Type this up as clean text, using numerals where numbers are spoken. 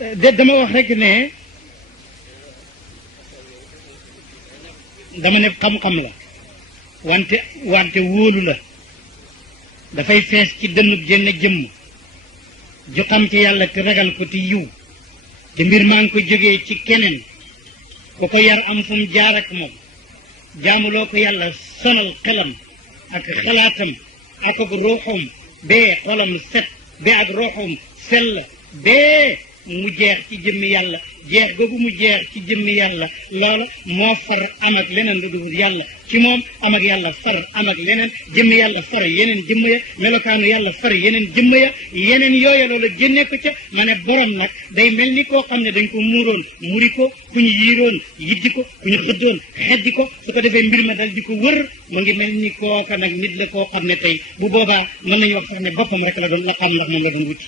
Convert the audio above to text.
dama wax rek ne dama ne xam-xam la wante wóolu la dafay fees ci dënnub jenn jëmm ju xam ci yàlla te ragal ko te yiw te mbir maa ngi ko jógee ci keneen ku ko yar am fu mu jaar ak moom jaamuloo ko yàlla sonal xelam ak xalaatam ak ruuxum bee xolam set bee ak ruuxum sell bee mu jeex ci jëmmi yàlla jeex googu mu jeex ci jëmmi yàlla loola moo far am ak leneen lu dul yàlla ci moom am ak yàlla far am ak leneen jëmmi yàlla far yeneen jëmm ya melokaanu yàlla far yeneen jëmm ya yeneen yooya loola génne ko ca ma ne borom nag day mel ni koo xam ne dañ ko muuroon muri ko ku ñu yiiroon yiddi ko ku ñu xëddoon xeddi ko su ko defee mbir ma dal di ko wër mu ngi mel ni kooka nag nit la koo xam ne tey bu boobaa mën nañu wax sax ne boppam rek la doon la xam ndax moom la doon wuti